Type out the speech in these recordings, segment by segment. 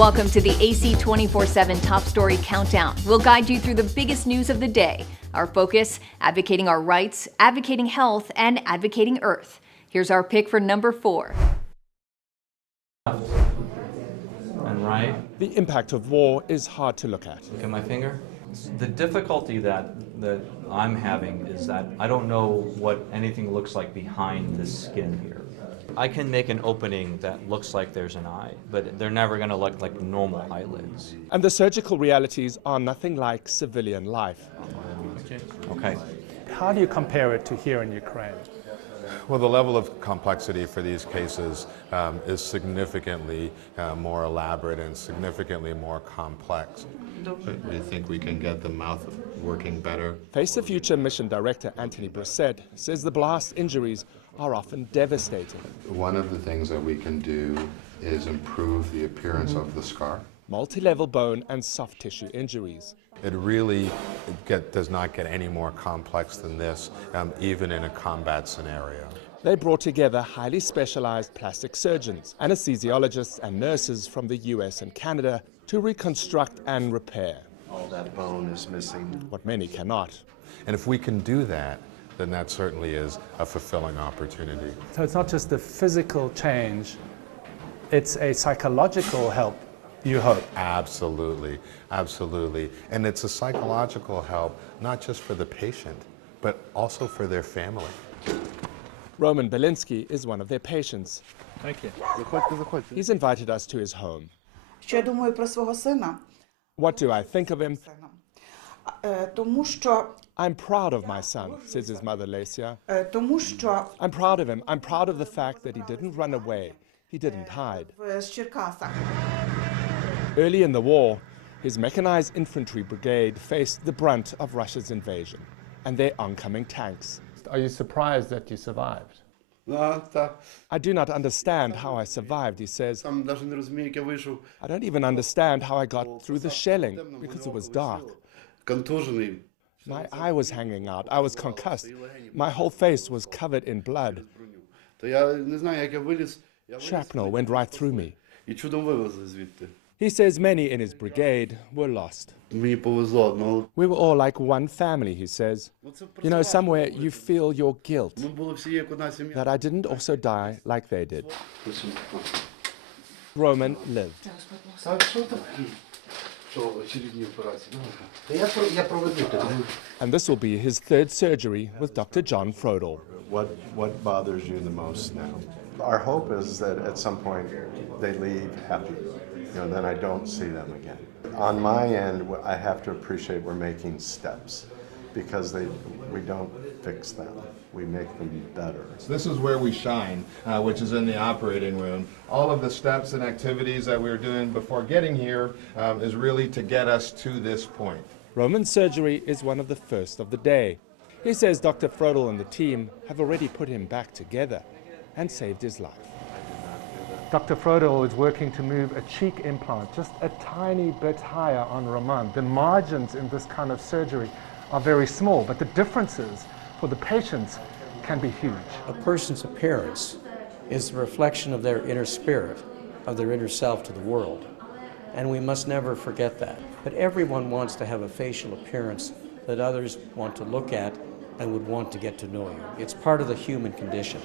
Welcome to the AC 24/7 Top Story Countdown. We'll guide you through the biggest news of the day. Our focus, advocating our rights, advocating health, and advocating Earth. Here's our pick for number 4. And right. The impact of war is hard to look at. Look at my finger. The difficulty that I'm having is that I don't know what anything looks like behind this skin here. I can make an opening that looks like there's an eye, but they're never going to look like normal eyelids. And the surgical realities are nothing like civilian life. Okay. How do you compare it to here in Ukraine? Well, the level of complexity for these cases is significantly more elaborate and significantly more complex. I think we can get the mouth working better. Face the Future Mission Director Anthony Brissett says the blast injuries are often devastating. One of the things that we can do is improve the appearance of the scar. Multi-level bone and soft tissue injuries. It really does not get any more complex than this, even in a combat scenario. They brought together highly specialized plastic surgeons, anesthesiologists and nurses from the US and Canada to reconstruct and repair. All that bone is missing. What many cannot. And if we can do that, then that certainly is a fulfilling opportunity. So it's not just the physical change, it's a psychological help, you hope. Absolutely, absolutely. And it's a psychological help, not just for the patient, but also for their family. Roman Belinsky is one of their patients. Thank you. He's invited us to his home. Що я думаю про свого сина? What do I think of him? Тому що I'm proud of my son, says his mother Lesia. Тому що I'm proud of him. I'm proud of the fact that he didn't run away. He didn't hide. з Черкаса. Early in the war, his mechanized infantry brigade faced the brunt of Russia's invasion and their oncoming tanks. Are you surprised that you survived? I do not understand how I survived, he says. I don't even understand how I got through the shelling because it was dark. My eye was hanging out. I was concussed. My whole face was covered in blood. Shrapnel went right through me. He says many in his brigade were lost. We were all like one family, he says. You know, somewhere you feel your guilt that I didn't also die like they did. Roman lived. And this will be his third surgery with Dr. John Frodel. What bothers you the most now? Our hope is that at some point they leave happy. Then I don't see them again. On my end, I have to appreciate we're making steps because we don't fix them. We make them better. So this is where we shine, which is in the operating room. All of the steps and activities that we were doing before getting here is really to get us to this point. Roman's surgery is one of the first of the day. He says Dr. Frodel and the team have already put him back together and saved his life. Dr. Frodel is working to move a cheek implant just a tiny bit higher on Roman. The margins in this kind of surgery are very small, but the differences for the patients can be huge. A person's appearance is a reflection of their inner spirit, of their inner self to the world. And we must never forget that. But everyone wants to have a facial appearance that others want to look at and would want to get to know you. It's part of the human condition.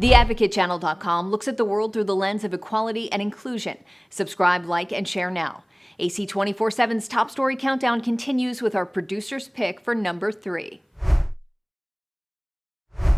TheAdvocateChannel.com looks at the world through the lens of equality and inclusion. Subscribe, like, and share now. AC 24/7's Top Story Countdown continues with our producer's pick for number 3.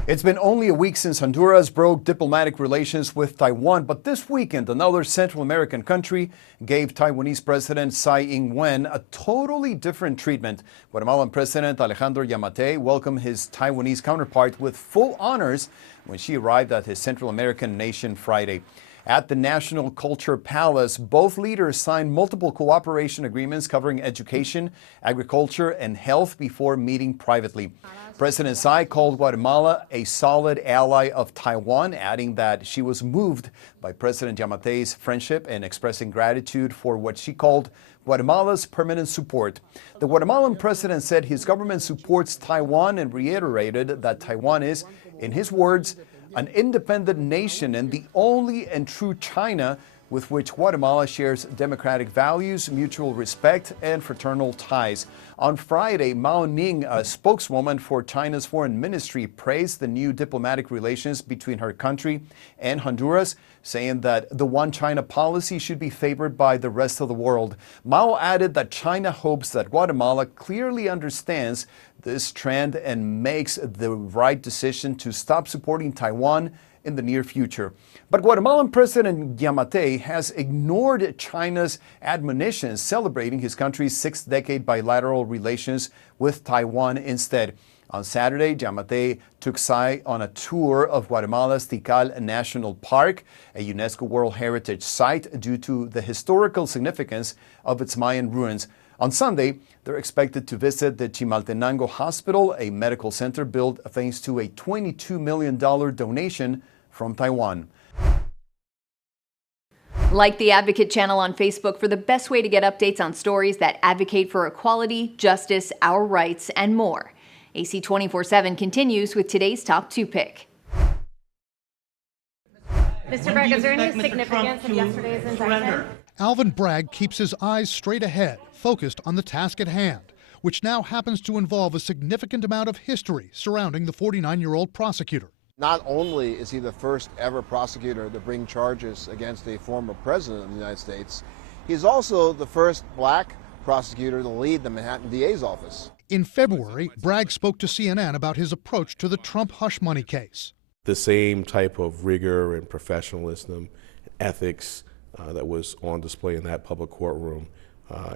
It's been only a week since Honduras broke diplomatic relations with Taiwan, but this weekend another Central American country gave Taiwanese President Tsai Ing-wen a totally different treatment. Guatemalan President Alejandro Yamatei welcomed his Taiwanese counterpart with full honors when she arrived at his Central American nation Friday. At the National Culture Palace, both leaders signed multiple cooperation agreements covering education, agriculture, and health before meeting privately. President Tsai called Guatemala a solid ally of Taiwan, adding that she was moved by President Yamatei's friendship and expressing gratitude for what she called Guatemala's permanent support. The Guatemalan president said his government supports Taiwan and reiterated that Taiwan is, in his words, an independent nation and the only and true China with which Guatemala shares democratic values, mutual respect, and fraternal ties. On Friday, Mao Ning, a spokeswoman for China's foreign ministry, praised the new diplomatic relations between her country and Honduras, saying that the One China policy should be favored by the rest of the world. Mao added that China hopes that Guatemala clearly understands this trend and makes the right decision to stop supporting Taiwan in the near future. But Guatemalan President Giammattei has ignored China's admonitions, celebrating his country's sixth-decade bilateral relations with Taiwan instead. On Saturday, Giammattei took Tsai on a tour of Guatemala's Tikal National Park, a UNESCO World Heritage Site, due to the historical significance of its Mayan ruins. On Sunday, they're expected to visit the Chimaltenango Hospital, a medical center built thanks to a $22 million donation from Taiwan. Like the Advocate channel on Facebook for the best way to get updates on stories that advocate for equality, justice, our rights, and more. AC 24/7 continues with today's Top 2 pick. Mr. Bragg, is there any significance of yesterday's indictment? Alvin Bragg keeps his eyes straight ahead, focused on the task at hand, which now happens to involve a significant amount of history surrounding the 49-year-old prosecutor. Not only is he the first ever prosecutor to bring charges against a former president of the United States, he's also the first black prosecutor to lead the Manhattan DA's office. In February, Bragg spoke to CNN about his approach to the Trump hush money case. The same type of rigor and professionalism and ethics that was on display in that public courtroom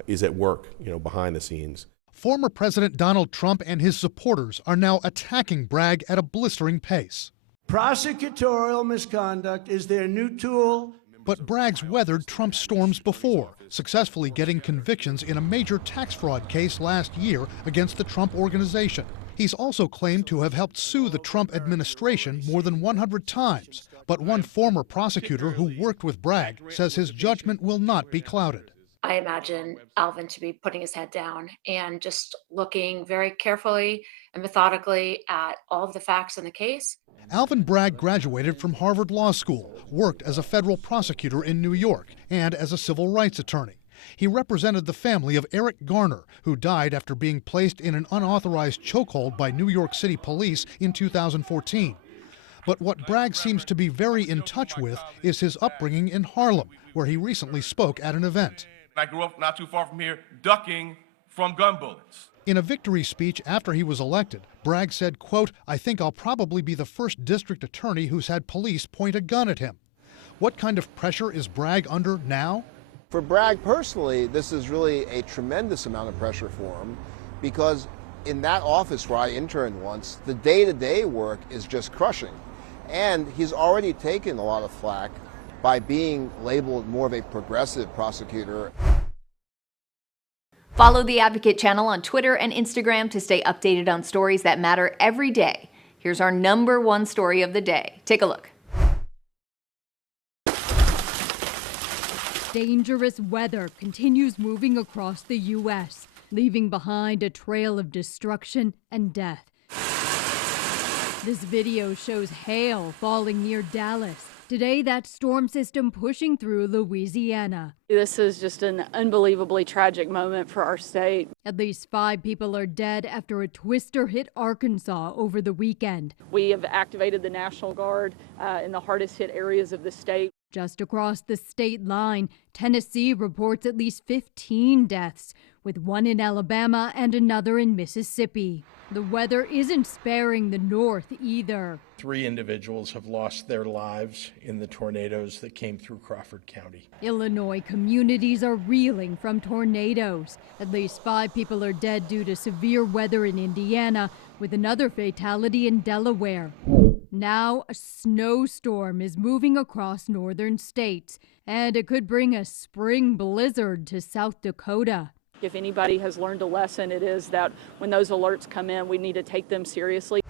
is at work, behind the scenes. Former President Donald Trump and his supporters are now attacking Bragg at a blistering pace. Prosecutorial misconduct is their new tool. But Bragg's weathered Trump's storms before, successfully getting convictions in a major tax fraud case last year against the Trump Organization. He's also claimed to have helped sue the Trump administration more than 100 times. But one former prosecutor who worked with Bragg says his judgment will not be clouded. I imagine Alvin to be putting his head down and just looking very carefully and methodically at all of the facts in the case. Alvin Bragg graduated from Harvard Law School, worked as a federal prosecutor in New York, and as a civil rights attorney. He represented the family of Eric Garner, who died after being placed in an unauthorized chokehold by New York City police in 2014. But what Bragg seems to be very in touch with is his upbringing in Harlem, where he recently spoke at an event. I grew up not too far from here, ducking from gun bullets. In a victory speech after he was elected, Bragg said, quote, "I think I'll probably be the first district attorney who's had police point a gun at him." What kind of pressure is Bragg under now? For Bragg personally, this is really a tremendous amount of pressure for him, because in that office where I interned once, the day-to-day work is just crushing. And he's already taken a lot of flack by being labeled more of a progressive prosecutor. Follow the Advocate channel on Twitter and Instagram to stay updated on stories that matter every day. Here's our #1 story of the day. Take a look. Dangerous weather continues moving across the U.S., leaving behind a trail of destruction and death. This video shows hail falling near Dallas. Today, that storm system pushing through Louisiana. This is just an unbelievably tragic moment for our state. At least 5 people are dead after a twister hit Arkansas over the weekend. We have activated the National Guard in the hardest hit areas of the state. Just across the state line, Tennessee reports at least 15 deaths, with one in Alabama and another in Mississippi. The weather isn't sparing the north either. 3 individuals have lost their lives in the tornadoes that came through Crawford County. Illinois communities are reeling from tornadoes. At least 5 people are dead due to severe weather in Indiana, with another fatality in Delaware. Now a snowstorm is moving across northern states, and it could bring a spring blizzard to South Dakota. If anybody has learned a lesson, it is that when those alerts come in, we need to take them seriously.